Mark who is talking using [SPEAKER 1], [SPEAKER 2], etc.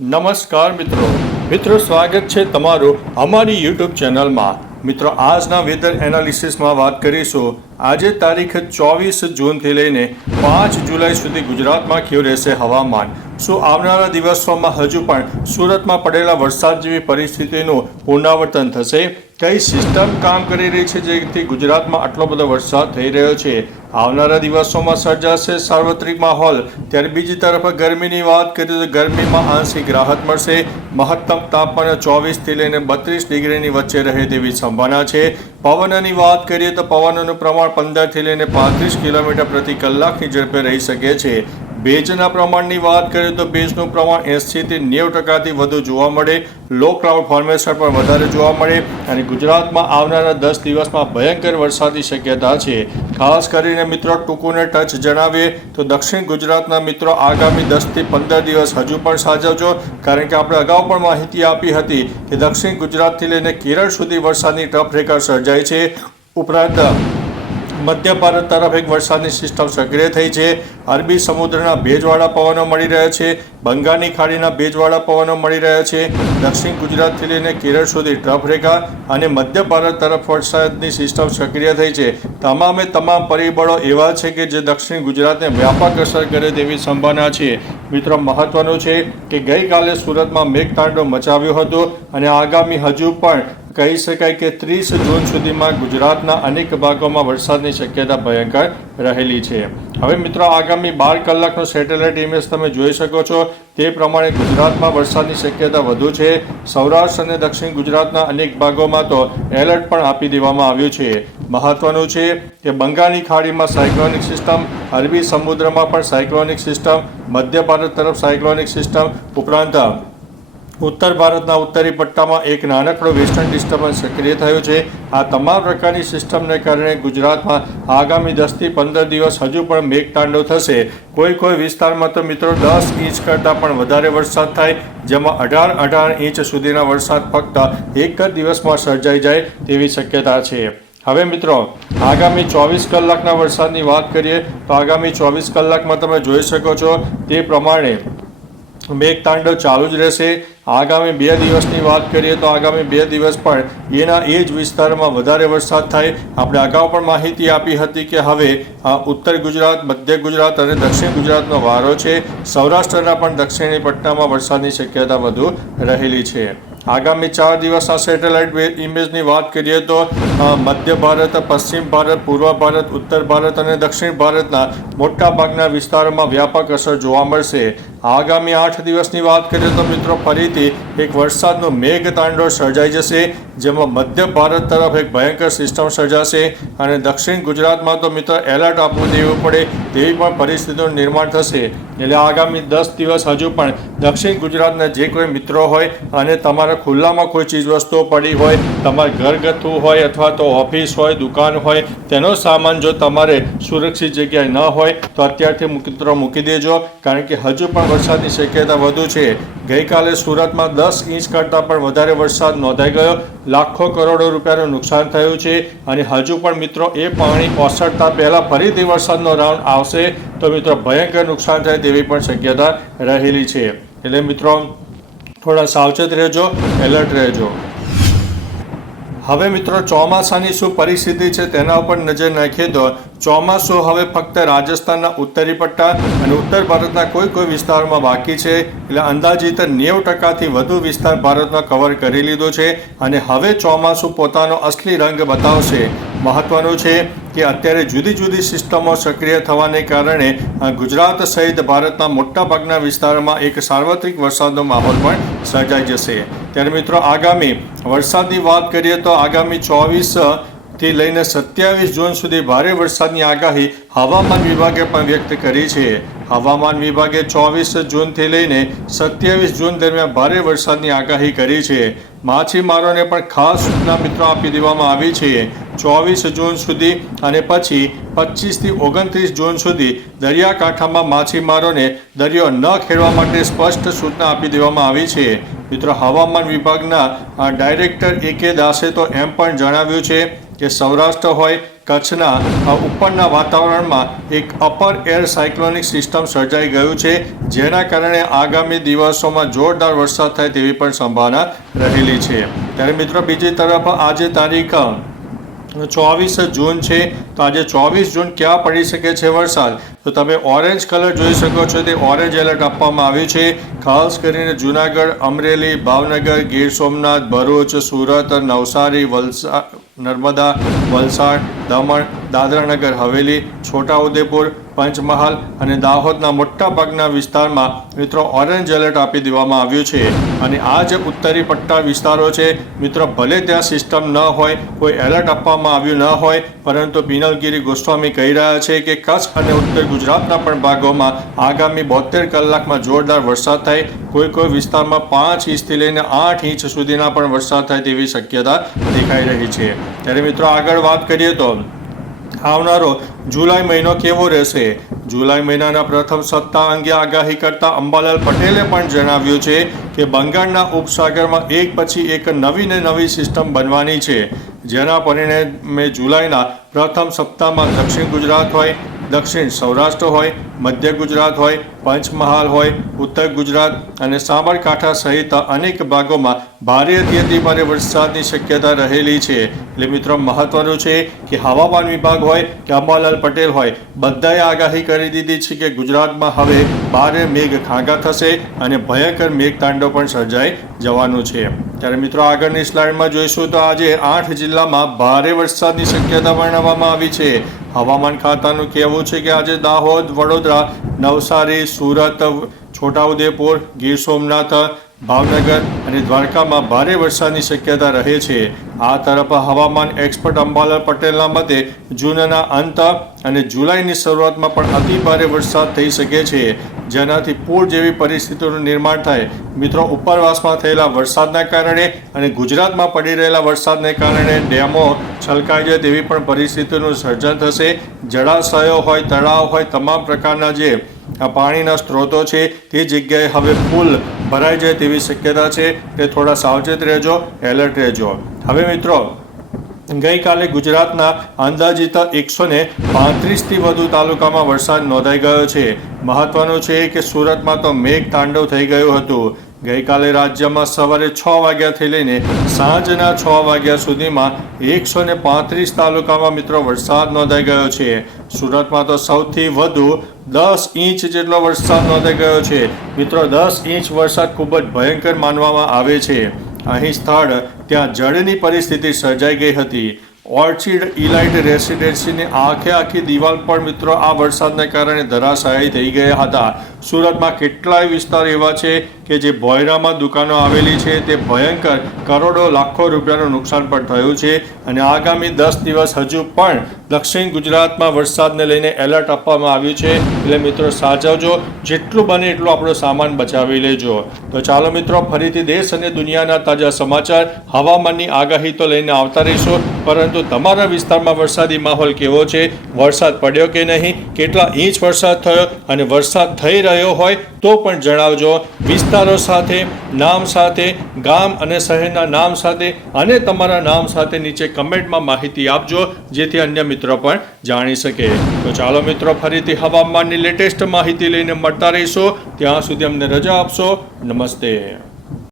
[SPEAKER 1] નમસ્કાર મિત્રો. મિત્રો, સ્વાગત છે તમારું અમારી યુટ્યુબ ચેનલમાં. મિત્રો, આજના વેધર એનાલિસિસમાં વાત કરીશું. આજે તારીખ ચોવીસ જૂનથી લઈને પાંચ જુલાઈ સુધી ગુજરાતમાં કેવું રહેશે હવામાન. શું આવનારા દિવસોમાં હજુ પણ સુરતમાં પડેલા વરસાદ જેવી પરિસ્થિતિનું પુનરાવર્તન થશે? કઈ સિસ્ટમ કામ કરી રહી છે જેથી ગુજરાતમાં આટલો બધો વરસાદ થઈ રહ્યો છે? આવનારા દિવસોમાં સર્જાશે સાર્વત્રિક માહોલ. ત્યારે બીજી તરફ ગરમીની વાત કરીએ તો ગરમીમાં આંશિક રાહત મળશે. મહત્તમ તાપમાન ચોવીસથી લઈને બત્રીસ ડિગ્રીની વચ્ચે રહે તેવી સંભાવના છે. પવનની વાત કરીએ તો પવનનું પ્રમાણ પંદરથી લઈને પાંત્રીસ કિલોમીટર પ્રતિ કલાકની ઝડપે રહી શકે છે. ભેજના પ્રમાણની વાત કરીએ તો ભેજનું પ્રમાણ એસીથી નેવું ટકાથી વધુ જોવા મળે. લો ક્લાઉડ ફોર્મેશન પણ વધારે જોવા મળે અને ગુજરાતમાં આવનારા દસ દિવસમાં ભયંકર વરસાદની શક્યતા છે. ખાસ કરીને મિત્રો ટૂંકુને ટચ જણાવીએ તો દક્ષિણ ગુજરાતના મિત્રો આગામી દસથી પંદર દિવસ હજુ પણ સાચવજો. કારણ કે આપણે અગાઉ પણ માહિતી આપી હતી કે દક્ષિણ ગુજરાતથી લઈને કેરળ સુધી વરસાદની ટફ રેખા સર્જાય છે. ઉપરાંત મધ્ય ભારત તરફ એક વરસાદની સિસ્ટમ સક્રિય થઈ છે. અરબી સમુદ્રના ભેજવાળા પવનો મળી રહ્યા છે. બંગાળની ખાડીના ભેજવાળા પવનો મળી રહ્યા છે. દક્ષિણ ગુજરાતથી લઈને કેરળ સુધી ટ્રફ અને મધ્ય ભારત તરફ વરસાદની સિસ્ટમ સક્રિય થઈ છે. તમામે તમામ પરિબળો એવા છે કે જે દક્ષિણ ગુજરાતને વ્યાપક અસર કરે તેવી સંભાવના છે. મિત્રો, મહત્વનું છે કે ગઈકાલે સુરતમાં મેઘતાંડવ મચાવ્યો હતો અને આગામી હજુ પણ કહી શકાય કે ત્રીસ જૂન સુધીમાં ગુજરાતના અનેક ભાગોમાં વરસાદની શક્યતા ભયંકર રહેલી છે. હવે મિત્રો, આગામી બાર કલાકનો સેટેલાઇટ ઇમેજ તમે જોઈ શકો છો. તે પ્રમાણે ગુજરાતમાં વરસાદની શક્યતા વધુ છે. સૌરાષ્ટ્ર અને દક્ષિણ ગુજરાતના અનેક ભાગોમાં તો એલર્ટ પણ આપી દેવામાં આવ્યું છે. મહત્વનું છે કે બંગાળની ખાડીમાં સાયક્લોનિક સિસ્ટમ, અરબી સમુદ્રમાં પણ સાયક્લોનિક સિસ્ટમ, મધ્ય ભારત તરફ સાયક્લોનિક સિસ્ટમ ઉપરાંત ઉત્તર ભારતના ઉત્તરી પટ્ટામાં એક નાનકડો વેસ્ટર્ન ડિસ્ટર્બન્સ સક્રિય થયો છે. આ તમામ પ્રકારની સિસ્ટમને કારણે ગુજરાતમાં આગામી દસથી પંદર દિવસ હજુ પણ મેઘતાંડવ થશે. કોઈ કોઈ વિસ્તારમાં તો મિત્રો દસ ઇંચ કરતાં પણ વધારે વરસાદ થાય. જેમાં અઢાર અઢાર ઇંચ સુધીના વરસાદ ફક્ત એક જ દિવસમાં સર્જાઈ જાય તેવી શક્યતા છે. હવે મિત્રો, આગામી ચોવીસ કલાકના વરસાદની વાત કરીએ તો આગામી ચોવીસ કલાકમાં તમે જોઈ શકો છો તે પ્રમાણે મેઘતાંડવ ચાલુ જ રહેશે. આગામી બે દિવસની વાત કરીએ તો આગામી બે દિવસ પણ એના એ જ વિસ્તારમાં વધારે વરસાદ થાય. આપણે અગાઉ પણ માહિતી આપી હતી કે હવે ઉત્તર ગુજરાત, મધ્ય ગુજરાત અને દક્ષિણ ગુજરાતનો વારો છે. સૌરાષ્ટ્રના પણ દક્ષિણી પટ્ટામાં વરસાદની શક્યતા વધુ રહેલી છે. આગામી ચાર દિવસના સેટેલાઇટ ઇમેજની વાત કરીએ તો મધ્ય ભારત, પશ્ચિમ ભારત, પૂર્વ ભારત, ઉત્તર ભારત અને દક્ષિણ ભારતના મોટા ભાગના વિસ્તારોમાં વ્યાપક અસર જોવા મળશે. આગામી આઠ દિવસની વાત કરીએ તો મિત્રો, ફરીથી એક વરસાદનો મેઘ તાંડવ સર્જાઈ જશે, જેમાં મધ્ય ભારત તરફ એક ભયંકર સિસ્ટમ સર્જાશે અને દક્ષિણ ગુજરાતમાં તો મિત્રો એલર્ટ આપવું દેવું પડે તેવી પણ પરિસ્થિતિનું નિર્માણ થશે. એટલે આગામી દસ દિવસ હજુ પણ દક્ષિણ ગુજરાતના જે કોઈ મિત્રો હોય અને તમારા ખુલ્લામાં કોઈ ચીજ વસ્તુઓ પડી હોય, તમારે ઘરગથ્થું હોય અથવા તો ઓફિસ હોય, દુકાન હોય, તેનો સામાન જો તમારે સુરક્ષિત જગ્યાએ ન હોય તો અત્યારથી મિત્રો મૂકી દેજો, કારણ કે હજુ પણ વરસાદની શક્યતા વધુ છે. ગઈકાલે સુરતમાં દસ ઇંચ કરતાં પણ વધારે વરસાદ નોંધાઈ ગયો. લાખો કરોડો રૂપિયાનું નુકસાન થયું છે અને હજુ પણ મિત્રો એ પાણી ઓસરતા પહેલાં ફરીથી વરસાદનો રાઉન્ડ આવશે તો મિત્રો ભયંકર નુકસાન થાય તેવી પણ શક્યતા રહેલી છે. એટલે મિત્રો, થોડા સાવચેત રહેજો, એલર્ટ રહેજો. હવે મિત્રો ચોમાસાની શું પરિસ્થિતિ છે તેના ઉપર નજર નાખીએ તો ચોમાસું હવે ફક્ત રાજસ્થાનના ઉત્તરી પટ્ટા અને ઉત્તર ભારતના કોઈ કોઈ વિસ્તારોમાં બાકી છે. એટલે અંદાજિત નેવું ટકાથી વધુ વિસ્તાર ભારતમાં કવર કરી લીધો છે અને હવે ચોમાસું પોતાનો અસલી રંગ બતાવશે. મહત્વનું છે કે અત્યારે જુદી જુદી સિસ્ટમો સક્રિય થવાને કારણે ગુજરાત સહિત ભારતના મોટાભાગના વિસ્તારોમાં એક સાર્વત્રિક વરસાદનો માહોલ પણ સર્જાઈ જશે. ત્યારે મિત્રો, આગામી વરસાદની વાત કરીએ તો આગામી ચોવીસ થી લઈને સત્યાવીસ જૂન સુધી ભારે વરસાદની આગાહી હવામાન વિભાગે પણ વ્યક્ત કરી છે. હવામાન વિભાગે ચોવીસ જૂનથી લઈને સત્યાવીસ જૂન દરમિયાન ભારે વરસાદની આગાહી કરી છે. માછીમારોને પણ ખાસ સૂચના મિત્રો આપી દેવામાં આવી છે. ચોવીસ જૂન સુધી અને પછી પચીસથી ઓગણત્રીસ જૂન સુધી દરિયાકાંઠામાં માછીમારોને દરિયો ન ખેડવા માટે સ્પષ્ટ સૂચના આપી દેવામાં આવી છે. મિત્રો, હવામાન વિભાગના ડાયરેક્ટર એ કે દાસે તો એમ પણ જણાવ્યું છે કે સૌરાષ્ટ્ર હોય, કચ્છના ઉપરના વાતાવરણમાં એક અપર એર સાયક્લોનિક સિસ્ટમ સર્જાઈ ગયું છે, જેના કારણે આગામી દિવસોમાં જોરદાર વરસાદ થાય તેવી પણ સંભાવના રહેલી છે. ત્યારે મિત્રો, બીજી તરફ આજે તારીખ ચોવીસ જૂન છે, તો આજે ચોવીસ જૂન ક્યાં પડી શકે છે વરસાદ? તો તમે ઓરેન્જ કલર જોઈ શકો છો, તે ઓરેન્જ એલર્ટ આપવામાં આવ્યું છે. ખાસ કરીને જુનાગઢ, અમરેલી, ભાવનગર, ગીર સોમનાથ, ભરૂચ, સુરત, નવસારી વલસાડ નર્મદા, વલસાડ, દમણ, દાદરાનગર, હવેલી, છોટાઉદેપુર, પંચમહાલ અને દાહોદના મોટા ભાગના વિસ્તારમાં મિત્રો ઓરેન્જ એલર્ટ આપી દેવામાં આવ્યું છે. અને આ જે ઉત્તરી પટ્ટા વિસ્તારો છે, મિત્રો ભલે ત્યાં સિસ્ટમ ન હોય, કોઈ એલર્ટ આપવામાં આવ્યું ન હોય, પરંતુ પિનલગીરી ગોસ્વામી કહી રહ્યા છે કે કચ્છ અને ઉત્તર ગુજરાતના પણ ભાગોમાં આગામી બોતેર કલાકમાં જોરદાર વરસાદ થાય કોઈ કોઈ વિસ્તારમાં પાંચ ઇંચથી લઈને આઠ ઇંચ સુધીના પણ વરસાદ થાય તેવી શક્યતા દેખાઈ રહી છે. ત્યારે મિત્રો આગળ વાત કરીએ તો આવનારો જુલાઈ મહિનો કેવો રહેશે? જુલાઈ મહિનાના પ્રથમ સપ્તાહ અંગે આગાહી કરતા અંબાલાલ પટેલે પણ જણાવ્યું છે કે બંગાળના ઉપસાગરમાં એક પછી એક નવી ને નવી સિસ્ટમ બનવાની છે. જેના પરિણામે જુલાઈના પ્રથમ સપ્તાહમાં દક્ષિણ ગુજરાત હોય, દક્ષિણ સૌરાષ્ટ્ર હોય મધ્ય ગુજરાત હોય, પંચમહાલ હોય, ઉત્તર ગુજરાત અને સાબરકાંઠા સહિત અનેક ભાગોમાં ભારે અતિ અતિ ભારે વરસાદની શક્યતા રહેલી છે. એટલે મિત્રો, મહત્વનું છે કે હવામાન વિભાગ હોય કે અંબાલાલ પટેલ હોય, બધાએ આગાહી કરી દીધી છે કે ગુજરાતમાં હવે ભારે મેઘ ખાંગા થશે અને ભયંકર મેઘતાંડવ પણ સર્જાઈ જવાનું છે. ત્યારે મિત્રો, આગળની સ્લાઇડમાં જોઈશું તો આજે આઠ જિલ્લામાં ભારે વરસાદની શક્યતા વર્ણવવામાં આવી છે. હવામાન ખાતાનું કહેવું છે કે આજે દાહોદ, વડોદરા નવસારી, સુરત, છોટાઉદેપુર, ગીર સોમનાથ, ભાવનગર અને દ્વારકામાં ભારે વરસાદની શક્યતા રહે છે. આ તરફ હવામાન એક્સપર્ટ અંબાલાલ પટેલના મતે જૂનના અંત અને જુલાઈની શરૂઆતમાં પણ અતિ ભારે વરસાદ થઈ શકે છે. જેનાથી પૂર જેવી પરિસ્થિતિનું નિર્માણ થાય મિત્રો, ઉપરવાસમાં થયેલા વરસાદના કારણે અને ગુજરાતમાં પડી રહેલા વરસાદને કારણે ડેમો છલકાઈ જાય તેવી પણ પરિસ્થિતિનું સર્જન થશે. જળાશયો હોય, તળાવ હોય, તમામ પ્રકારના જે પાણીના સ્ત્રોતો છે, તે જગ્યાએ હવે ફૂલ ભરાઈ જાય તેવી શક્યતા છે. તે થોડા સાવચેત રહેજો, એલર્ટ રહેજો. હવે મિત્રો, ગઈકાલે ગુજરાતના અંદાજિત એકસો ને પાંત્રીસથી વધુ તાલુકામાં વરસાદ નોંધાઈ ગયો છે. મહત્વનું છે કે સુરતમાં તો મેઘ તાંડવ થઈ ગયું હતું. ગઈકાલે રાજ્યમાં સવારે છ વાગ્યાથી લઈને સાંજના છ વાગ્યા સુધીમાં એકસો ને પાંત્રીસ તાલુકામાં મિત્રો વરસાદ નોંધાઈ ગયો છે. સુરતમાં તો સૌથી વધુ દસ ઇંચ જેટલો વરસાદ નોંધાઈ ગયો છે. મિત્રો, દસ ઇંચ વરસાદ ખૂબ જ ભયંકર માનવામાં આવે છે. અહીં સ્થળ ત્યાં જળની પરિસ્થિતિ સર્જાઈ ગઈ હતી. ઓર્ચિડ ઇલાઇટ રેસિડેન્સીની આખે આખી દિવાલ પણ મિત્રો આ વરસાદને કારણે ધરાશાયી થઈ ગયા હતા. સુરતમાં કેટલાય વિસ્તાર એવા છે કે જે ભોયરામાં દુકાનો આવેલી છે તે ભયંકર કરોડો, લાખો રૂપિયાનું નુકસાન પણ થયું છે અને આગામી દસ દિવસ હજુ પણ દક્ષિણ ગુજરાતમાં વરસાદને લઈને એલર્ટ આપવામાં આવ્યું છે. એટલે મિત્રો સાચવજો, જેટલું બને એટલું આપણો સામાન બચાવી લેજો. તો ચાલો મિત્રો, ફરીથી દેશ અને દુનિયાના તાજા સમાચાર હવામાનની આગાહી તો લઈને આવતા રહીશું, પરંતુ તમારા વિસ્તારમાં વરસાદી માહોલ કેવો છે? વરસાદ પડ્યો કે નહીં? કેટલા ઇંચ વરસાદ થયો? અને વરસાદ થઈ રહ્યો હોય તો પણ જણાવજો. વિસ્તારો સાથે, નામ સાથે, ગામ અને શહેરના નામ સાથે અને તમારા નામ સાથે નીચે કમેન્ટમાં માહિતી આપજો, જેથી અન્ય મિત્રો પણ જાણી શકે. તો ચાલો મિત્રો, ફરીથી હવામાનની લેટેસ્ટ માહિતી લઈને મળતા રહીશો. ત્યાં સુધી અમને રજા આપશો. નમસ્તે.